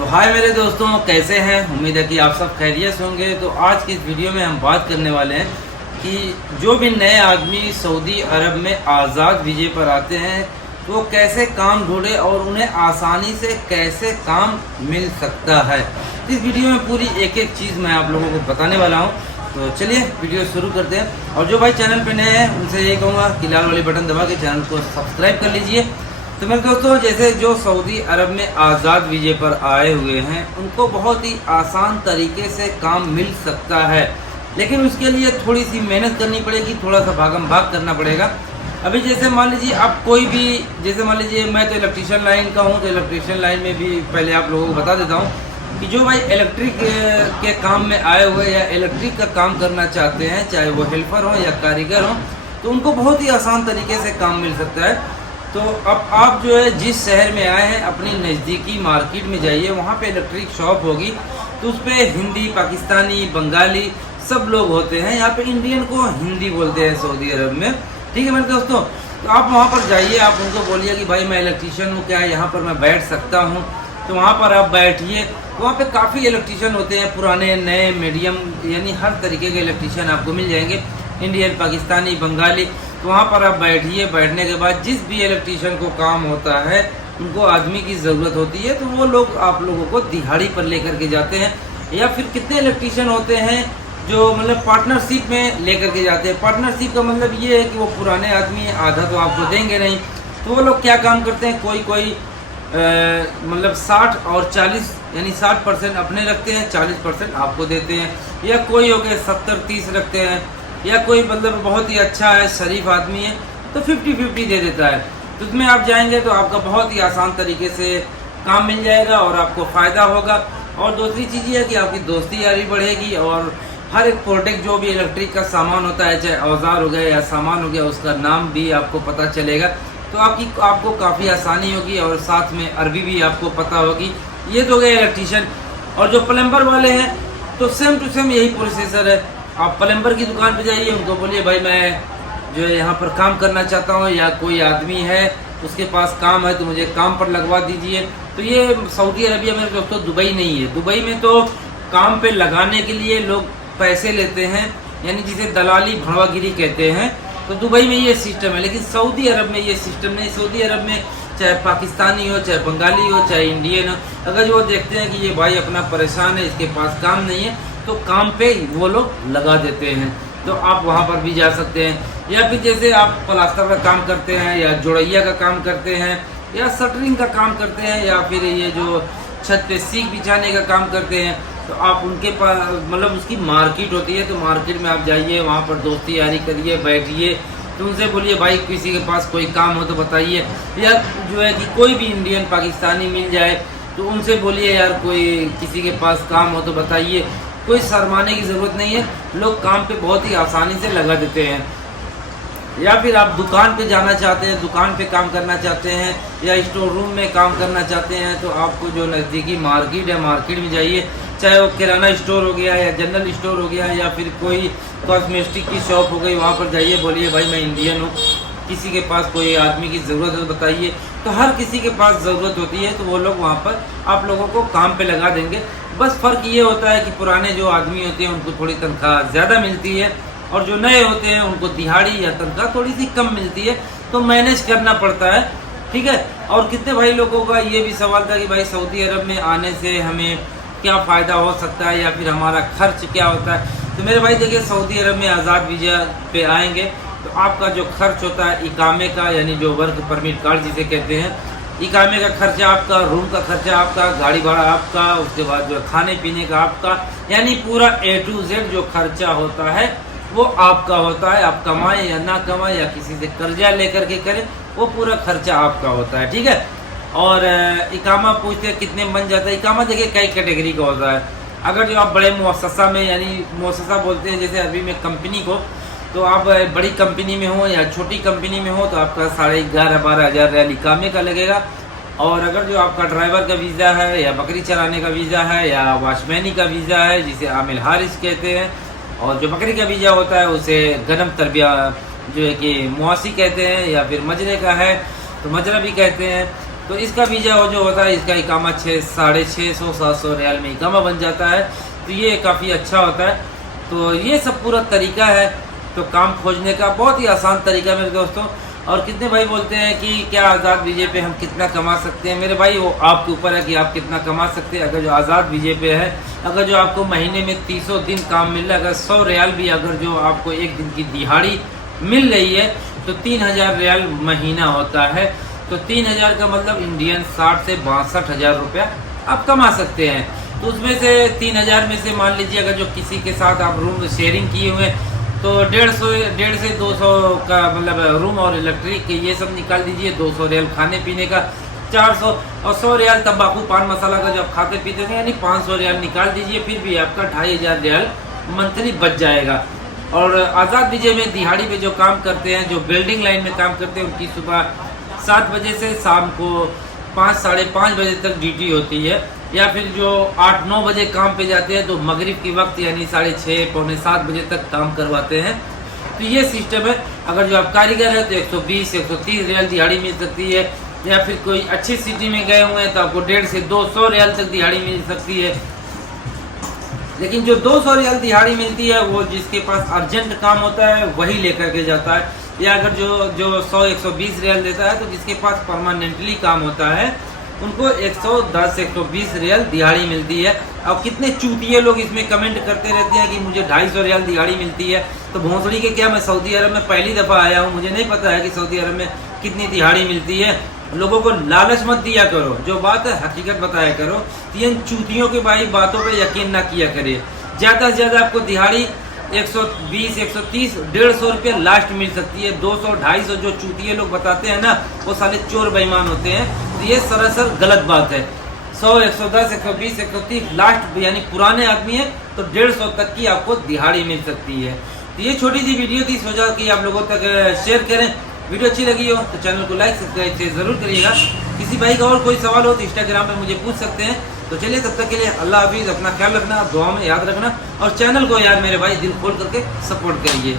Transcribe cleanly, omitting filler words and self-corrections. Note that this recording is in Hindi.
तो हाय मेरे दोस्तों, कैसे हैं? उम्मीद है कि आप सब खैरियत से होंगे। तो आज की इस वीडियो में हम बात करने वाले हैं कि जो भी नए आदमी सऊदी अरब में आज़ाद वीज़े पर आते हैं तो वो कैसे काम ढूंढे और उन्हें आसानी से कैसे काम मिल सकता है। इस वीडियो में पूरी एक एक चीज़ मैं आप लोगों को बताने वाला हूँ। तो चलिए वीडियो शुरू करते हैं। और जो भाई चैनल पे नए हैं उनसे यही कहूँगा कि लाल वाली बटन दबा के चैनल को सब्सक्राइब कर लीजिए। तो मेरे दोस्तों, जैसे जो सऊदी अरब में आज़ाद वीज़े पर आए हुए हैं उनको बहुत ही आसान तरीके से काम मिल सकता है, लेकिन उसके लिए थोड़ी सी मेहनत करनी पड़ेगी, थोड़ा सा भागम भाग करना पड़ेगा। अभी जैसे मान लीजिए आप कोई भी, जैसे मान लीजिए मैं तो इलेक्ट्रीशियन लाइन का हूँ, तो इलेक्ट्रीशियन लाइन में भी पहले आप लोगों को बता देता हूँ कि जो भाई इलेक्ट्रिक के काम में आए हुए या इलेक्ट्रिक का काम करना चाहते हैं, चाहे वो हेल्पर हो या कारीगर हो, तो उनको बहुत ही आसान तरीके से काम मिल सकता है। तो अब आप जो है जिस शहर में आए हैं अपनी नज़दीकी मार्केट में जाइए, वहाँ पे इलेक्ट्रिक शॉप होगी, तो उस पर हिंदी, पाकिस्तानी, बंगाली सब लोग होते हैं। यहाँ पे इंडियन को हिंदी बोलते हैं सऊदी अरब में, ठीक है मेरे दोस्तों। तो आप वहाँ पर जाइए, आप उनको बोलिए कि भाई मैं इलेक्ट्रीशियन हूँ, क्या यहाँ पर मैं बैठ सकता हूँ? तो वहाँ पर आप बैठिए। तो वहाँ पे काफ़ी इलेक्ट्रीशियन होते हैं, पुराने, नए, मीडियम, यानी हर तरीके के इलेक्ट्रीशियन आपको मिल जाएंगे, इंडियन, पाकिस्तानी, बंगाली। तो वहाँ पर आप बैठिए। बैठने के बाद जिस भी इलेक्ट्रीशियन को काम होता है, उनको आदमी की ज़रूरत होती है, तो वो लोग आप लोगों को दिहाड़ी पर लेकर के जाते हैं। या फिर कितने इलेक्ट्रीशियन होते हैं जो मतलब पार्टनरशिप में लेकर के जाते हैं। पार्टनरशिप का मतलब ये है कि वो पुराने आदमी हैं, आधा तो आपको देंगे नहीं। तो वो लोग क्या काम करते हैं, कोई मतलब 60 और 40, यानी 60% अपने रखते हैं, 40% आपको देते हैं। या कोई हो गए 70-30 रखते हैं, या कोई मतलब बहुत ही अच्छा है, शरीफ आदमी है, तो 50-50 दे देता है। तो उसमें आप जाएंगे तो आपका बहुत ही आसान तरीके से काम मिल जाएगा और आपको फ़ायदा होगा। और दूसरी चीज़ ये है कि आपकी दोस्ती यारी बढ़ेगी और हर एक प्रोडक्ट जो भी इलेक्ट्रिक का सामान होता है, चाहे औजार हो गया या सामान हो गया, उसका नाम भी आपको पता चलेगा। तो आपको काफ़ी आसानी होगी और साथ में अरबी भी आपको पता होगी। ये तो गए इलेक्ट्रीशियन। और जो प्लम्बर वाले हैं तो सेम टू सेम यही प्रोसेसर है। आप प्लम्बर की दुकान पे जाइए, उनको बोलिए भाई मैं जो है यहाँ पर काम करना चाहता हूँ, या कोई आदमी है उसके पास काम है तो मुझे काम पर लगवा दीजिए। तो ये सऊदी अरबिया में दोस्तों दुबई नहीं है। दुबई में तो काम पे लगाने के लिए लोग पैसे लेते हैं, यानी जिसे दलाली भड़वागिरी कहते हैं। तो दुबई में ये सिस्टम है, लेकिन सऊदी अरब में ये सिस्टम नहीं। सऊदी अरब में चाहे पाकिस्तानी हो, चाहे बंगाली हो, चाहे इंडियन हो, अगर वो देखते हैं कि ये भाई अपना परेशान है, इसके पास काम नहीं है, तो काम पे वो लोग लगा देते हैं। तो आप वहाँ पर भी जा सकते हैं। या फिर जैसे आप प्लास्टर का काम करते हैं, या जोड़ैया का काम करते हैं, या शटरिंग का काम करते हैं, या फिर ये जो छत पे सीख बिछाने का काम करते हैं, तो आप उनके पास मतलब उसकी मार्केट होती है, तो मार्केट में आप जाइए, वहाँ पर दोस्ती यारी करिए, बैठिए। तो उनसे बोलिए भाई किसी के पास कोई काम हो तो बताइए। या जो है कि कोई भी इंडियन, पाकिस्तानी मिल जाए तो उनसे बोलिए यार कोई किसी के पास काम हो तो बताइए। कोई शर्माने की ज़रूरत नहीं है, लोग काम पे बहुत ही आसानी से लगा देते हैं। या फिर आप दुकान पे जाना चाहते हैं, दुकान पे काम करना चाहते हैं, या स्टोर रूम में काम करना चाहते हैं, तो आपको जो नज़दीकी मार्केट है, मार्केट में जाइए। चाहे वो किराना स्टोर हो गया, या जनरल स्टोर हो गया, या फिर कोई कॉस्मेटिक की शॉप हो गई, वहाँ पर जाइए, बोलिए भाई मैं इंडियन हूँ, किसी के पास कोई आदमी की ज़रूरत है तो बताइए। तो हर किसी के पास ज़रूरत होती है, तो वो लोग वहाँ पर आप लोगों को काम पे लगा देंगे। बस फ़र्क ये होता है कि पुराने जो आदमी होते हैं उनको थोड़ी तनख्वाह ज़्यादा मिलती है, और जो नए होते हैं उनको दिहाड़ी या तनख्वाह थोड़ी सी कम मिलती है। तो मैनेज करना पड़ता है, ठीक है। और कितने भाई लोगों का ये भी सवाल था कि भाई सऊदी अरब में आने से हमें क्या फ़ायदा हो सकता है, या फिर हमारा खर्च क्या होता है। तो मेरे भाई देखिए, सऊदी अरब में आज़ाद वीज़ा पे आएंगे तो आपका जो खर्च होता है इकामे का, यानी जो वर्क परमिट कार्ड जिसे कहते हैं, इकामे का खर्चा आपका, रूम का खर्चा आपका, गाड़ी भाड़ा आपका, उसके बाद जो खाने पीने का आपका, यानी पूरा A to Z जो खर्चा होता है वो आपका होता है। आप कमाएं या ना कमाएं, या किसी से कर्जा लेकर के करें, वो पूरा खर्चा आपका होता है, ठीक है। और इकामा पूछते हैं कितने बन जाता है। इकामा देखिए कई कैटेगरी का होता है। अगर जो आप बड़े मुअस्ससा में, यानी मुअस्ससा बोलते हैं जैसे अरबी में कंपनी को, तो आप बड़ी कंपनी में हो या छोटी कंपनी में हो तो आपका 11,500-12 हज़ार रियाल इकामे का लगेगा। और अगर जो आपका ड्राइवर का वीज़ा है, या बकरी चराने का वीज़ा है, या वाशमैनी का वीज़ा है जिसे आमिल हारिस कहते हैं, और जो बकरी का वीज़ा होता है उसे गनम तरबिया जो है कि मुआसी कहते हैं, या फिर मजरे का है तो मजरा भी कहते हैं। तो इसका वीज़ा जो होता है, इसका इकामा 600-650-700 रियाल में इकामा बन जाता है। तो ये काफ़ी अच्छा होता है। तो ये सब पूरा तरीका है तो काम खोजने का, बहुत ही आसान तरीका मेरे दोस्तों। और कितने भाई बोलते हैं कि क्या आज़ाद वीजे पे हम कितना कमा सकते हैं। मेरे भाई वो आपके ऊपर है कि आप कितना कमा सकते हैं। अगर जो आज़ाद वीजे पे है, अगर जो आपको महीने में 300 दिन काम मिल रहा है, अगर 100 रियाल भी अगर जो आपको एक दिन की दिहाड़ी मिल रही है तो 3000 रियाल महीना होता है। तो 3000 का मतलब इंडियन 60 से 62 हज़ार रुपया आप कमा सकते हैं। तो उसमें से 3000 में से मान लीजिए अगर जो किसी के साथ आप रूम शेयरिंग किए हुए तो 150 से 200 का मतलब रूम और इलेक्ट्रिक ये सब निकाल दीजिए। 200 रियाल खाने पीने का, 400 और 100 रियाल तंबाकू पान मसाला का जब खाते पीते थे, यानी 500 रियाल निकाल दीजिए। फिर भी आपका 2500 रियाल मंथली बच जाएगा। और आज़ाद वीजे में दिहाड़ी पे जो काम करते हैं, जो बिल्डिंग लाइन में काम करते हैं, उनकी सुबह 7 बजे से शाम को 5-5:30 बजे तक ड्यूटी होती है। या फिर जो 8-9 बजे काम पे जाते हैं तो मगरिब के वक्त यानी 6:30-7 बजे तक काम करवाते हैं। तो ये सिस्टम है। अगर जो आप कारीगर है तो 120-130 रियाल दिहाड़ी मिल सकती है। या फिर कोई अच्छी सिटी में गए हुए हैं तो आपको 150 से 200 रियाल तक दिहाड़ी मिल सकती है। लेकिन जो 200 रियाल दिहाड़ी मिलती है वो जिसके पास अर्जेंट काम होता है वही लेकर के जाता है। या अगर जो 100-120 रियाल देता है तो जिसके पास परमानेंटली काम होता है उनको 110-120 रियाल दिहाड़ी मिलती है। अब कितने चूतिए लोग इसमें कमेंट करते रहते हैं कि मुझे 250 रियाल दिहाड़ी मिलती है। तो भोंसड़ी के क्या, मैं सऊदी अरब में पहली दफ़ा आया हूँ, मुझे नहीं पता है कि सऊदी अरब में कितनी दिहाड़ी मिलती है। लोगों को लालच मत दिया करो, जो बात है हकीकत बताया करो। तो इन चूतियों के भाई बातों पे यकीन ना किया करिए। ज़्यादा से ज़्यादा आपको दिहाड़ी 120, 130, 150 रुपये लास्ट मिल सकती है। 200, 250 जो चूतिए लोग बताते हैं ना, वो साले चोर बेईमान होते हैं। तो ये सरासर गलत बात है। 100, 110, 120, 130 लास्ट यानी पुराने आदमी है तो 150 तक की आपको दिहाड़ी मिल सकती है। तो ये छोटी सी वीडियो थी, सोचा कि आप लोगों तक शेयर करें। वीडियो अच्छी लगी हो तो चैनल को लाइक सब्सक्राइब जरूर करिएगा। किसी भाई का और कोई सवाल हो तो इंस्टाग्राम पे मुझे पूछ सकते हैं। तो चलिए तब तक के लिए अल्लाह हाफिज़, अपना ख्याल रखना, दुआ में याद रखना और चैनल को यार मेरे भाई दिल खोल करके सपोर्ट करिए।